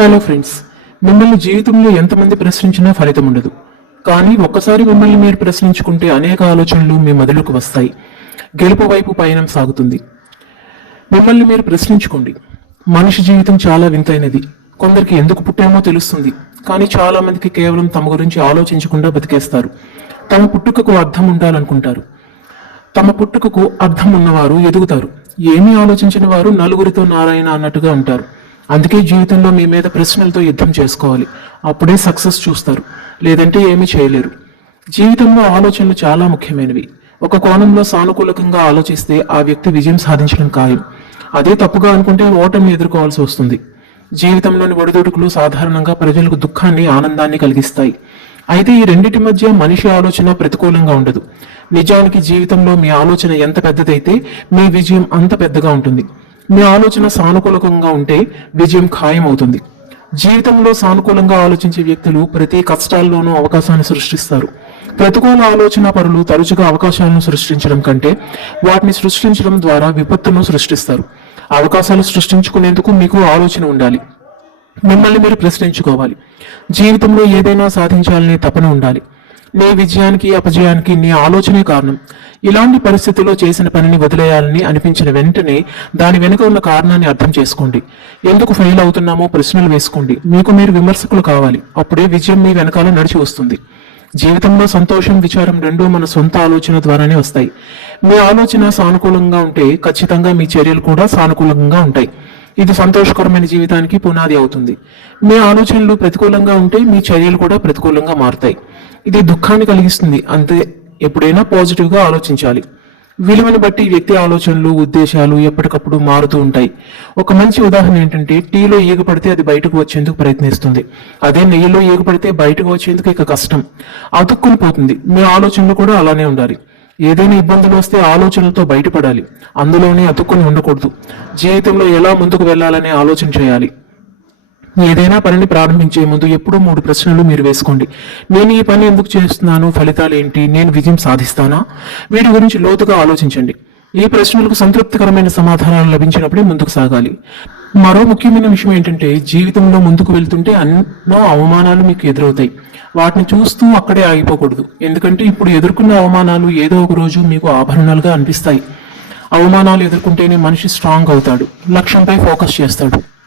Hello friends మిమ్మల్ని జీవితంలో ఎంతమంది ప్రశ్నించినా ఫలితం ఉండదు. కానీ ఒక్కసారి మిమ్మల్ని మీరు ప్రశ్నించుకుంటే అనేక ఆలోచనలు మీ మెదడుకు వస్తాయి. గెలుపు వైపు పయనం సాగుతుంది. మిమ్మల్ని మీరు ప్రశ్నించుకోండి. మనిషి జీవితం చాలా వింతైనది. కొందరికి ఎందుకు పుట్టామో తెలుస్తుంది. కానీ చాలా మందికి కేవలం తమ గురించి ఆలోచించకుండా బతికేస్తారు. తమ పుట్టుకకు అర్థం ఉండాలనుకుంటారు. తమ పుట్టుకకు అర్థం ఉన్నవారు ఎదుగుతారు. ఏమీ ఆలోచించిన వారు నలుగురితో నారాయణ అన్నట్టుగా అంటారు. అందుకే జీవితంలో మీ మీద ప్రశ్నలతో యుద్ధం చేసుకోవాలి. అప్పుడే సక్సెస్ చూస్తారు. లేదంటే ఏమీ చేయలేరు. జీవితంలో ఆలోచనలు చాలా ముఖ్యమైనవి. ఒక కోణంలో సానుకూలకంగా ఆలోచిస్తే ఆ వ్యక్తి విజయం సాధించడం ఖాయం. అదే తప్పుగా అనుకుంటే ఓటమి ఎదుర్కోవాల్సి వస్తుంది. జీవితంలోని ఒడిదొడుకులు సాధారణంగా ప్రజలకు దుఃఖాన్ని ఆనందాన్ని కలిగిస్తాయి. అయితే ఈ రెండిటి మధ్య మనిషి ఆలోచన ప్రతికూలంగా ఉండదు. నిజానికి జీవితంలో మీ ఆలోచన ఎంత పెద్దదైతే మీ విజయం అంత పెద్దగా ఉంటుంది. మీ ఆలోచన సానుకూలకంగా ఉంటే విజయం ఖాయం అవుతుంది జీవితంలో సానుకూలంగా ఆలోచించే వ్యక్తులు ప్రతి కష్టాల్లోనూ అవకాశాన్ని సృష్టిస్తారు. ప్రతికూల ఆలోచన పరులు తరచుగా అవకాశాలను సృష్టించడం కంటే వాటిని సృష్టించడం ద్వారా విపత్తును సృష్టిస్తారు. అవకాశాలు సృష్టించుకునేందుకు మీకు ఆలోచన ఉండాలి. మిమ్మల్ని మీరు ప్రశ్నించుకోవాలి. జీవితంలో ఏదైనా సాధించాలనే తపన ఉండాలి. నీ విజయానికి అపజయానికి నీ ఆలోచనే కారణం. ఇలాంటి పరిస్థితుల్లో చేసిన పనిని వదిలేయాలని అనిపించిన వెంటనే దాని వెనుక ఉన్న కారణాన్ని అర్థం చేసుకోండి. ఎందుకు ఫెయిల్ అవుతున్నామో ప్రశ్నలు వేసుకోండి. మీకు మీరు విమర్శకులు కావాలి. అప్పుడే విజయం మీ వెనకాల నడిచి వస్తుంది. జీవితంలో సంతోషం విచారం రెండూ మన సొంత ఆలోచన ద్వారానే వస్తాయి. మీ ఆలోచన సానుకూలంగా ఉంటే ఖచ్చితంగా మీ చర్యలు కూడా సానుకూలంగా ఉంటాయి. ఇది సంతోషకరమైన జీవితానికి పునాది అవుతుంది. మీ ఆలోచనలు ప్రతికూలంగా ఉంటే మీ చర్యలు కూడా ప్రతికూలంగా మారుతాయి. ఇది దుఃఖాన్ని కలిగిస్తుంది. అంతే ఎప్పుడైనా పాజిటివ్గా ఆలోచించాలి. విలువను బట్టి వ్యక్తి ఆలోచనలు ఉద్దేశాలు ఎప్పటికప్పుడు మారుతూ ఉంటాయి. ఒక మంచి ఉదాహరణ ఏంటంటే టీలో ఈగ పడితే అది బయటకు వచ్చేందుకు ప్రయత్నిస్తుంది. అదే నెయ్యిలో ఈగ పడితే బయటకు వచ్చేందుకు ఇక కష్టం. అతుక్కుని పోతుంది. మీ ఆలోచనలు కూడా అలానే ఉండాలి. ఏదైనా ఇబ్బందులు వస్తే ఆలోచనలతో బయటపడాలి. అందులోనే అతుక్కుని ఉండకూడదు. జీవితంలో ఎలా ముందుకు వెళ్ళాలనే ఆలోచన చేయాలి. ఏదైనా పనిని ప్రారంభించే ముందు ఎప్పుడూ మూడు ప్రశ్నలు మీరు వేసుకోండి. నేను ఈ పని ఎందుకు చేస్తున్నాను? ఫలితాలు ఏంటి? నేను విజయం సాధిస్తానా? వీటి గురించి లోతుగా ఆలోచించండి. ఈ ప్రశ్నలకు సంతృప్తికరమైన సమాధానాలు లభించినప్పుడే ముందుకు సాగాలి. మరో ముఖ్యమైన విషయం ఏంటంటే జీవితంలో ముందుకు వెళ్తుంటే ఎన్నో అవమానాలు మీకు ఎదురవుతాయి. వాటిని చూస్తూ అక్కడే ఆగిపోకూడదు. ఎందుకంటే ఇప్పుడు ఎదుర్కొన్న అవమానాలు ఏదో ఒక రోజు మీకు ఆభరణాలుగా అనిపిస్తాయి. అవమానాలు ఎదుర్కొంటేనే మనిషి స్ట్రాంగ్ అవుతాడు. లక్ష్యంపై ఫోకస్ చేస్తాడు.